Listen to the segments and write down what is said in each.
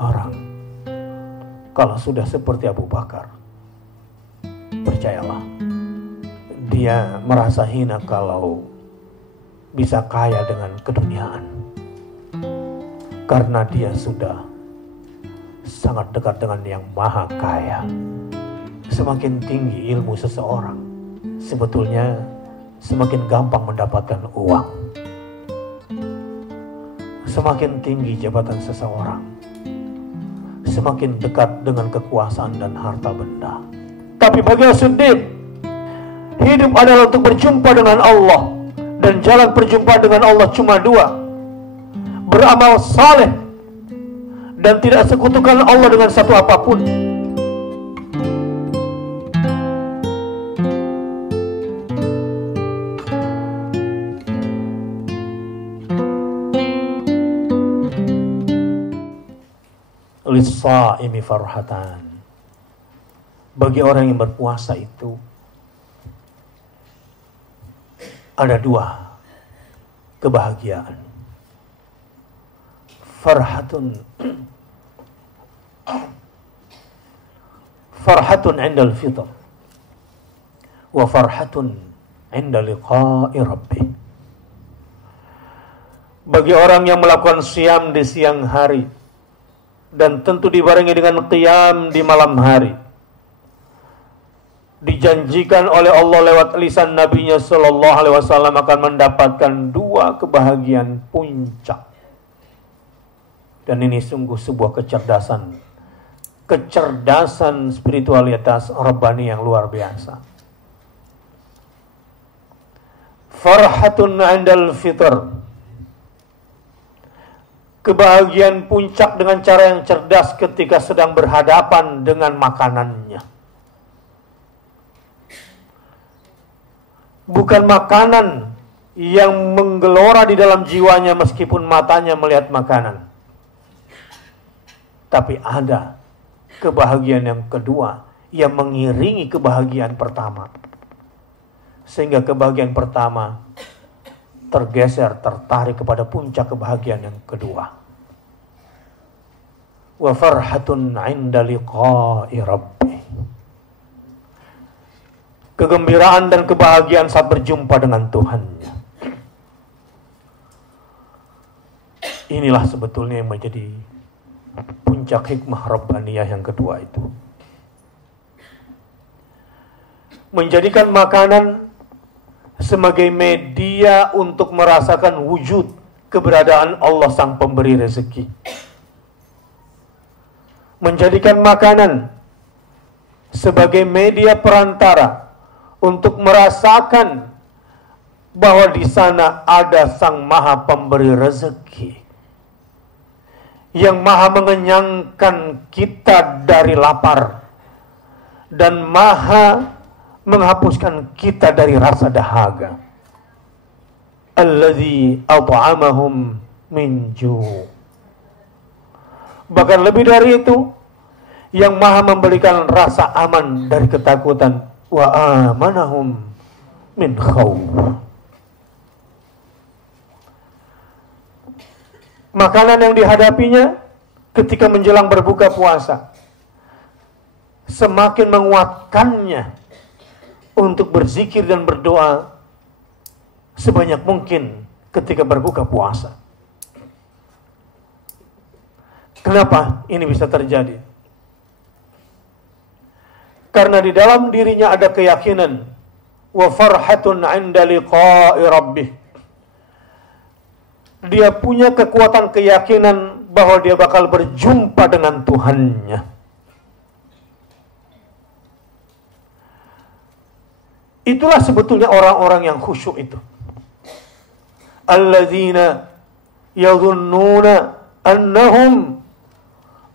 Orang kalau sudah seperti Abu Bakar, percayalah, dia merasa hina kalau bisa kaya dengan keduniaan, karena dia sudah sangat dekat dengan yang maha kaya. Semakin tinggi ilmu seseorang, sebetulnya semakin gampang mendapatkan uang. Semakin tinggi jabatan seseorang, semakin dekat dengan kekuasaan dan harta benda. Tapi bagi As-Siddiq, hidup adalah untuk berjumpa dengan Allah, dan jalan berjumpa dengan Allah cuma dua: beramal saleh dan tidak sekutukan Allah dengan satu apapun. Lis-shaimi farhatan. Bagi orang yang berpuasa itu ada dua kebahagiaan. Farhatun 'inda al-fitr wa farhatun 'inda liqa'i rabbih. Bagi orang yang melakukan siam di siang hari dan tentu dibarengi dengan qiyam di malam hari, dijanjikan oleh Allah lewat lisan Nabi-Nya Sallallahu Alaihi Wasallam akan mendapatkan dua kebahagiaan puncak. Dan ini sungguh sebuah kecerdasan spiritualitas Rabbani yang luar biasa. Farhatun 'indal fitr, kebahagiaan puncak dengan cara yang cerdas ketika sedang berhadapan dengan makanannya. Bukan makanan yang menggelora di dalam jiwanya meskipun matanya melihat makanan. Tapi ada kebahagiaan yang kedua yang mengiringi kebahagiaan pertama. Sehingga kebahagiaan pertama tergeser, tertarik kepada puncak kebahagiaan yang kedua. Wa farhatun 'inda liqa'i rabbih. Kegembiraan dan kebahagiaan saat berjumpa dengan Tuhannya. Inilah sebetulnya yang menjadi puncak hikmah Rabbaniyah yang kedua itu. Menjadikan makanan sebagai media untuk merasakan wujud keberadaan Allah Sang Pemberi rezeki. Menjadikan makanan sebagai media perantara untuk merasakan bahwa di sana ada Sang Maha Pemberi rezeki yang maha mengenyangkan kita dari lapar dan maha menghapuskan kita dari rasa dahaga. Alladzi at'amahum min ju'. Bahkan lebih dari itu, yang maha memberikan rasa aman dari ketakutan. Wa amanahum min khawf. Makanan yang dihadapinya ketika menjelang berbuka puasa semakin menguatkannya untuk berzikir dan berdoa sebanyak mungkin ketika berbuka puasa. Kenapa ini bisa terjadi? Karena di dalam dirinya ada keyakinan wa farhatun 'inda liqa'i rabbih. Dia punya kekuatan keyakinan bahwa dia bakal berjumpa dengan Tuhannya. Itulah sebetulnya orang-orang yang khusyuk itu. Alladzina yadhunnuna annahum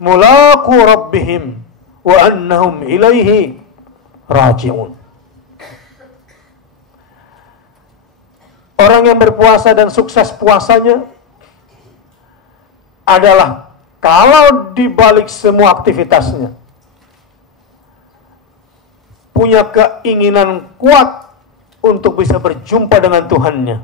mulaqu rabbihim wa annahum ilaihi raji'un. Orang yang berpuasa dan sukses puasanya adalah kalau di balik semua aktivitasnya punya keinginan kuat untuk bisa berjumpa dengan Tuhannya.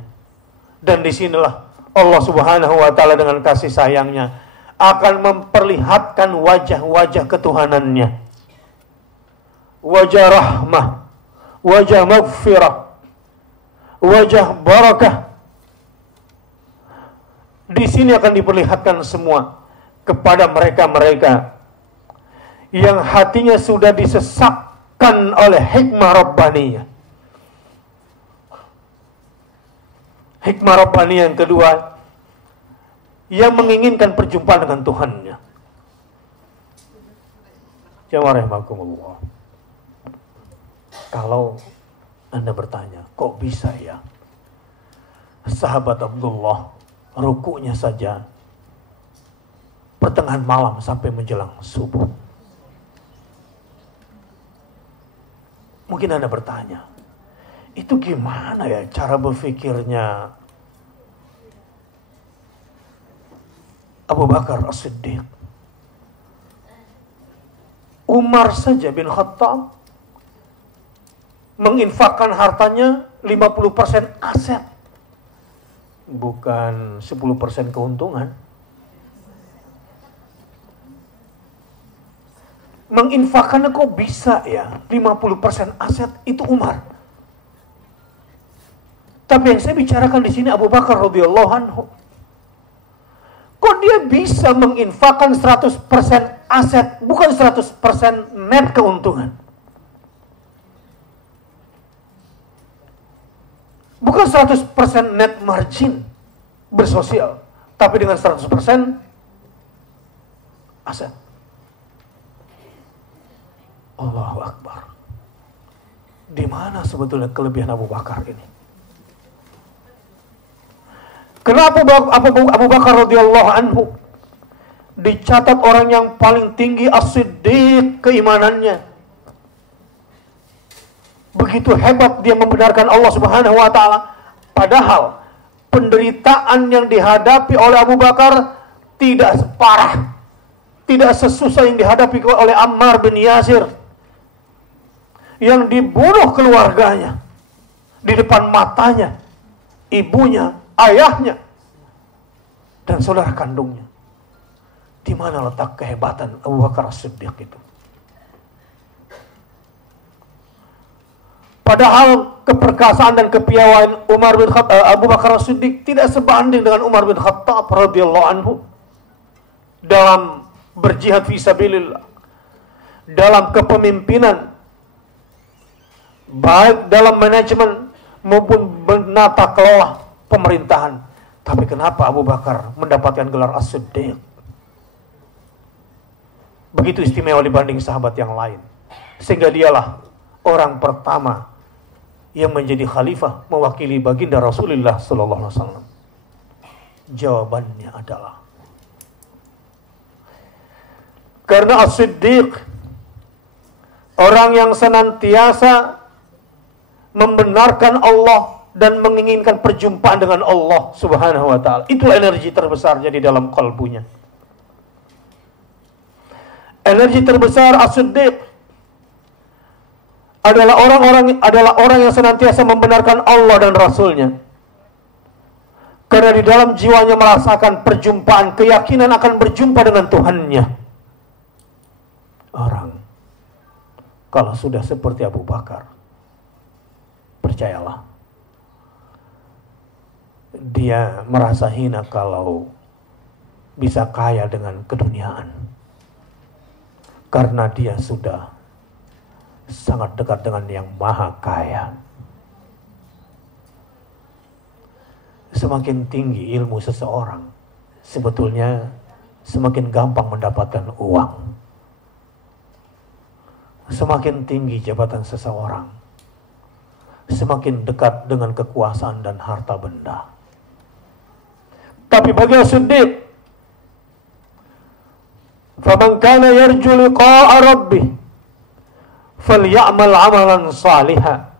Dan disinilah Allah Subhanahu wa Ta'ala dengan kasih sayangnya akan memperlihatkan wajah-wajah ketuhanannya, wajah rahmah, wajah maghfirah, wajah barakah. Di sini akan diperlihatkan semua kepada mereka-mereka yang hatinya sudah disesatkan oleh hikmah Rabbaniyah. Hikmah Rabbaniyah yang kedua, yang menginginkan perjumpaan dengan Tuhannya. Jamaah rahimakumullah. Kalau Anda bertanya, kok bisa ya sahabat Abdullah rukuknya saja pertengahan malam sampai menjelang subuh? Mungkin Anda bertanya, itu gimana ya cara berpikirnya Abu Bakar As-Siddiq? Umar saja bin Khattab menginfakkan hartanya 50% aset, bukan 10% keuntungan. Menginfakkannya kok bisa ya 50% aset itu Umar. Tapi yang saya bicarakan di sini Abu Bakar radhiyallahu anhu. Kok dia bisa menginfakkan 100% aset, bukan 100% net keuntungan? Bukan 100% net margin bersosial, tapi dengan 100% aset. Allahu Akbar. Di mana sebetulnya kelebihan Abu Bakar ini? Kenapa Abu Bakar radhiyallahu anhu dicatat orang yang paling tinggi as-siddiq keimanannya? Begitu hebat dia membenarkan Allah Subhanahu wa taala, padahal penderitaan yang dihadapi oleh Abu Bakar tidak separah, tidak sesusah yang dihadapi oleh Ammar bin Yasir yang dibunuh keluarganya di depan matanya, ibunya, ayahnya, dan saudara kandungnya. Di mana letak kehebatan Abu Bakar As-Siddiq itu? Padahal keperkasaan dan kepiawaian Abu Bakar As-Siddiq tidak sebanding dengan Umar bin Khattab radhiyallahu anhu dalam berjihad fisabilillah, dalam kepemimpinan, baik dalam manajemen maupun menata kelola pemerintahan. Tapi kenapa Abu Bakar mendapatkan gelar As-Siddiq? Begitu istimewa dibanding sahabat yang lain, sehingga dialah orang pertama yang menjadi khalifah mewakili baginda Rasulullah sallallahu alaihi wasallam. Jawabannya adalah karena As-Siddiq orang yang senantiasa membenarkan Allah dan menginginkan perjumpaan dengan Allah Subhanahu wa taala. Itulah energi terbesarnya di dalam kalbunya. Energi terbesar As-Siddiq adalah orang yang senantiasa membenarkan Allah dan Rasulnya. Karena di dalam jiwanya merasakan perjumpaan, keyakinan akan berjumpa dengan Tuhannya. Orang kalau sudah seperti Abu Bakar, percayalah, dia merasa hina kalau bisa kaya dengan keduniaan. Karena dia sudah sangat dekat dengan yang maha kaya. Semakin tinggi ilmu seseorang, sebetulnya semakin gampang mendapatkan uang. Semakin tinggi jabatan seseorang, semakin dekat dengan kekuasaan dan harta benda. Tapi bagi As-Siddiq, faman kana yarju liqa'a rabbih falyamal amalan salihan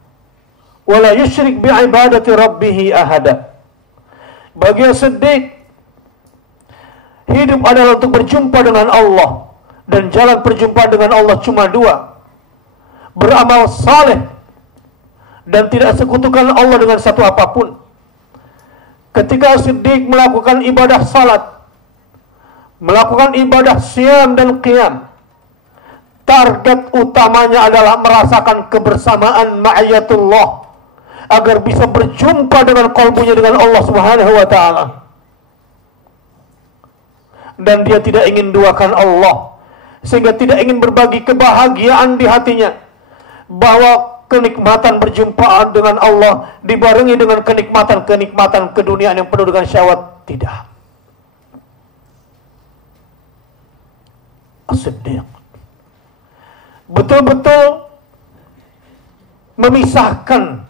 wa la yusyrik bi'ibadati rabbih ahada. Bagi As-Siddiq, hidup adalah untuk berjumpa dengan Allah, dan jalan perjumpaan dengan Allah cuma dua: beramal saleh dan tidak sekutukan Allah dengan satu apapun. Ketika As-Siddiq melakukan ibadah salat, melakukan ibadah siam dan qiyam, target utamanya adalah merasakan kebersamaan ma'iyatullah, agar bisa berjumpa dengan qalbunya dengan Allah Subhanahu wa taala. Dan dia tidak ingin duakan Allah, sehingga tidak ingin berbagi kebahagiaan di hatinya, bahwa kenikmatan berjumpa dengan Allah dibarengi dengan kenikmatan-kenikmatan keduniaan yang penuh dengan syahwat. Tidak. As-Siddiq betul-betul memisahkan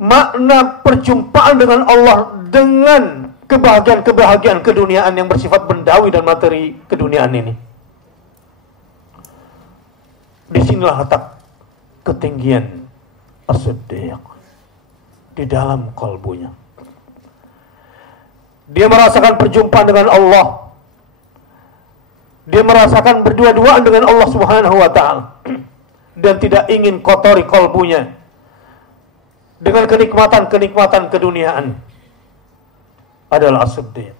makna perjumpaan dengan Allah dengan kebahagiaan-kebahagiaan keduniaan yang bersifat bendawi dan materi keduniaan ini. Disinilah letak ketinggian As-Siddiq di dalam kalbunya. Dia merasakan perjumpaan dengan Allah. Dia merasakan berdua-duaan dengan Allah Subhanahu wa taala dan tidak ingin kotori kalbunya dengan kenikmatan-kenikmatan keduniaan. Adalah As-Siddiq.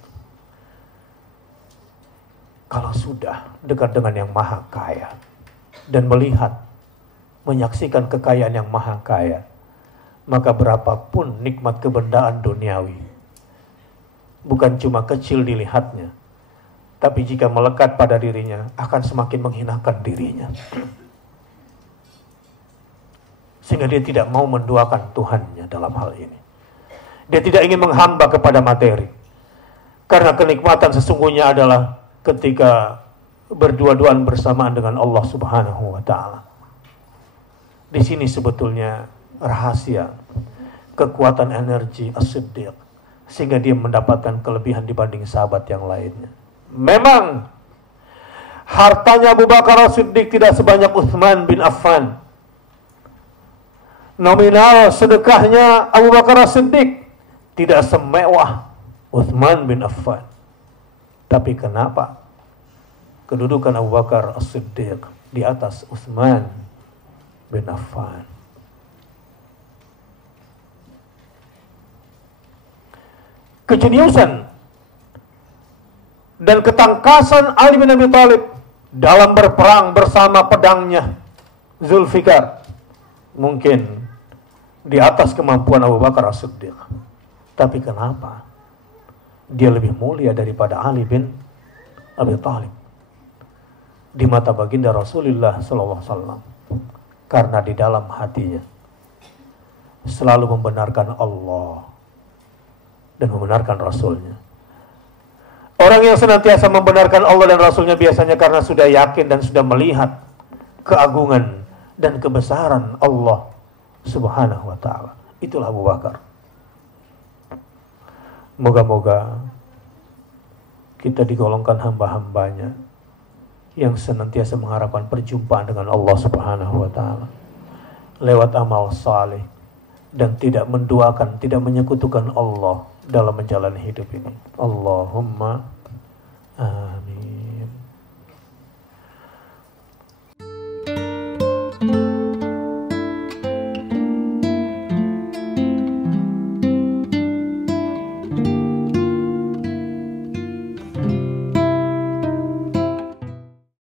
Kalau sudah dekat dengan yang maha kaya dan melihat, menyaksikan kekayaan yang maha kaya, maka berapapun nikmat kebendaan duniawi bukan cuma kecil dilihatnya, tapi jika melekat pada dirinya akan semakin menghinakan dirinya, sehingga dia tidak mau menduakan Tuhannya dalam hal ini. Dia tidak ingin menghamba kepada materi, karena kenikmatan sesungguhnya adalah ketika berdua-duaan bersamaan dengan Allah Subhanahu wa taala. Di sini sebetulnya rahasia kekuatan energi As-Siddiq, sehingga dia mendapatkan kelebihan dibanding sahabat yang lainnya. Memang hartanya Abu Bakar As-Siddiq tidak sebanyak Utsman bin Affan. Nominal sedekahnya Abu Bakar As-Siddiq tidak semewah Utsman bin Affan. Tapi kenapa kedudukan Abu Bakar As-Siddiq di atas Utsman bin Affan? Kejeniusan dan ketangkasan Ali bin Abi Thalib dalam berperang bersama pedangnya Zulfikar mungkin di atas kemampuan Abu Bakar As-Siddiq. Tapi kenapa dia lebih mulia daripada Ali bin Abi Thalib di mata baginda Rasulullah SAW? Karena di dalam hatinya selalu membenarkan Allah dan membenarkan Rasulnya. Orang yang senantiasa membenarkan Allah dan Rasulnya biasanya karena sudah yakin dan sudah melihat keagungan dan kebesaran Allah Subhanahu wa ta'ala. Itulah Abu Bakar. Moga-moga kita digolongkan hamba-hambanya yang senantiasa mengharapkan perjumpaan dengan Allah Subhanahu wa ta'ala lewat amal saleh dan tidak menduakan, tidak menyekutukan Allah dalam menjalani hidup ini. Allahumma amin.